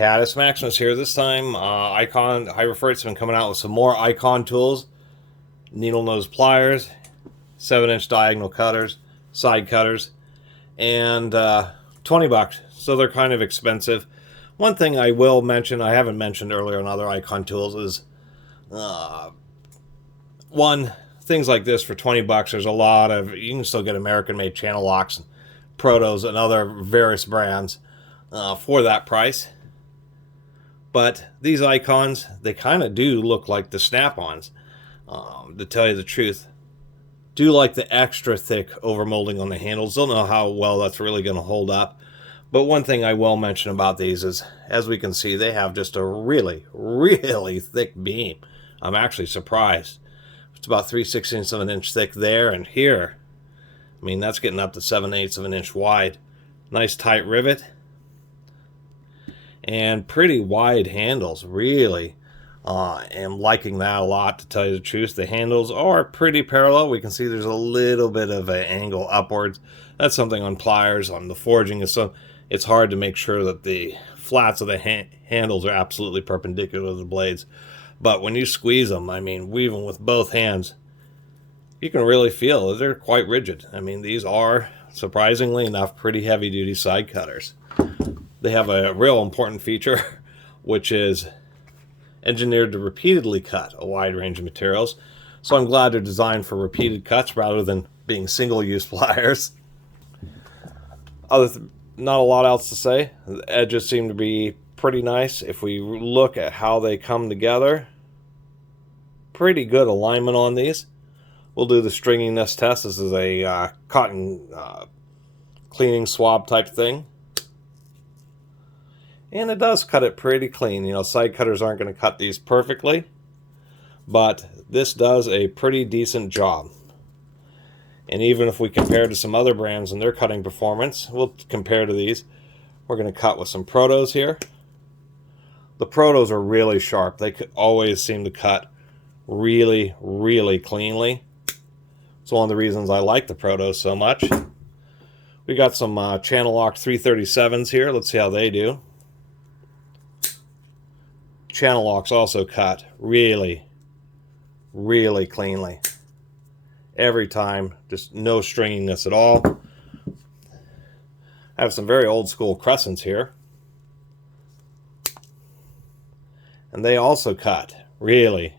Catus. Maximus here. This time, Icon Hybrid Freight's been coming out with some more Icon tools. Needle nose pliers, 7-inch diagonal cutters, side cutters, and $20. So they're kind of expensive. One thing I will mention, I haven't mentioned earlier on other Icon tools, is things like this for $20. There's a lot of, you can still get American-made channel locks, and Protos, and other various brands for that price. But these Icons, they kind of do look like the Snap-ons, to tell you the truth. Do like the extra thick overmolding on the handles. Don't know how well that's really going to hold up. But one thing I will mention about these is, as we can see, they have just a really, really thick beam. I'm actually surprised. It's about 3/16 of an inch thick there and here. I mean, that's getting up to 7/8 of an inch wide. Nice tight rivet. And pretty wide handles, really. Am liking that a lot, to tell you the truth. The handles are pretty parallel. We can see there's a little bit of an angle upwards. That's something on pliers, on the forging. So it's hard to make sure that the flats of the handles are absolutely perpendicular to the blades. But when you squeeze them, I mean, weaving with both hands, you can really feel that they're quite rigid. I mean, these are, surprisingly enough, pretty heavy-duty side cutters. They have a real important feature, which is engineered to repeatedly cut a wide range of materials. So I'm glad they're designed for repeated cuts rather than being single-use pliers. Not a lot else to say. The edges seem to be pretty nice. If we look at how they come together, pretty good alignment on these. We'll do the stringiness test. This is a cotton cleaning swab type thing. And it does cut it pretty clean. You know, side cutters aren't going to cut these perfectly, but this does a pretty decent job. And even if we compare to some other brands and their cutting performance, we'll compare to these. We're going to cut with some Protos here. The Protos are really sharp. They always seem to cut really, really cleanly. It's one of the reasons I like the Protos so much. We got some channel lock 337s here. Let's see how they do. Channel locks also cut really, really cleanly. Every time, just no stringiness at all. I have some very old school Crescents here. And they also cut really,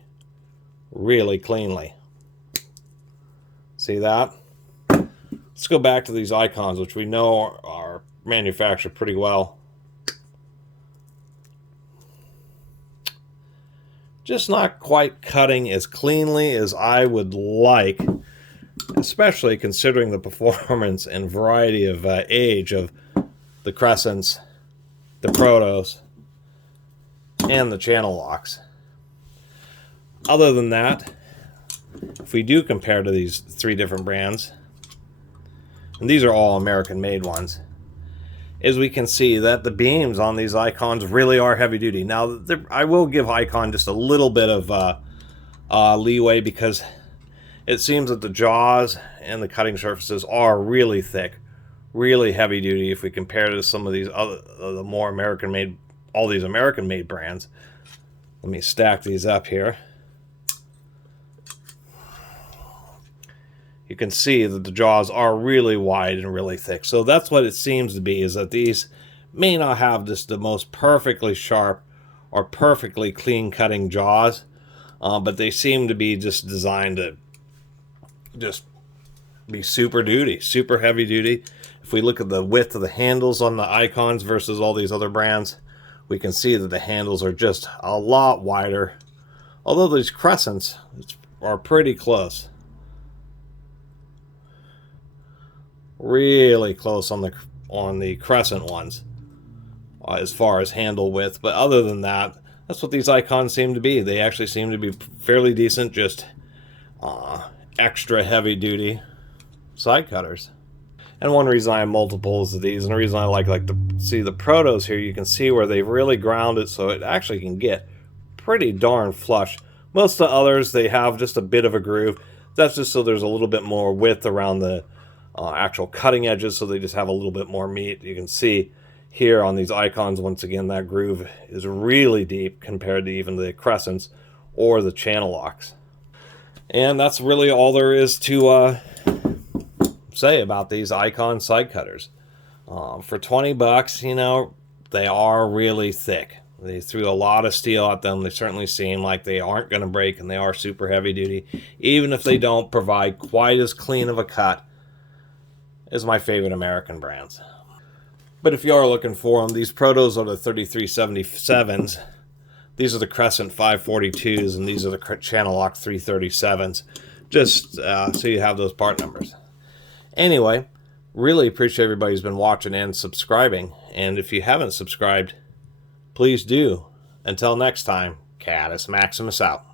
really cleanly. See that? Let's go back to these Icons, which we know are manufactured pretty well. Just not quite cutting as cleanly as I would like, especially considering the performance and variety of age of the Crescents, the Protos, and the channel locks. Other than that, if we do compare to these three different brands, and these are all American-made ones, is we can see that the beams on these Icons really are heavy-duty. Now, I will give Icon just a little bit of leeway, because it seems that the jaws and the cutting surfaces are really thick, really heavy-duty if we compare to some of these other, the more American-made, all these American-made brands. Let me stack these up here. You can see that the jaws are really wide and really thick. So that's what it seems to be, is that these may not have just the most perfectly sharp or perfectly clean cutting jaws, but they seem to be just designed to just be super duty, super heavy duty. If we look at the width of the handles on the Icons versus all these other brands, we can see that the handles are just a lot wider. Although these Crescents are pretty close. Really close on the Crescent ones as far as handle width, but other than that, that's what these Icons seem to be. They actually seem to be fairly decent, just extra heavy duty side cutters. And one reason I have multiples of these, and the reason I like to see the Protos here, you can see where they've really ground it so it actually can get pretty darn flush. Most of the others, they have just a bit of a groove. That's just so there's a little bit more width around the actual cutting edges, so they just have a little bit more meat. You can see here on these icons, once again, that groove is really deep compared to even the Crescents or the channel locks. And that's really all there is to say about these icon side cutters. For 20 bucks, you know, they are really thick. They threw a lot of steel at them. They certainly seem like they aren't going to break, and they are super heavy duty, even if they don't provide quite as clean of a cut as my favorite American brands. But if you are looking for them, these Protos are the 3377s. These are the Crescent 542s, and these are the Channel Lock 337s, just so you have those part numbers. Anyway, really appreciate everybody who's been watching and subscribing. And if you haven't subscribed, please do. Until next time, Catus Maximus out.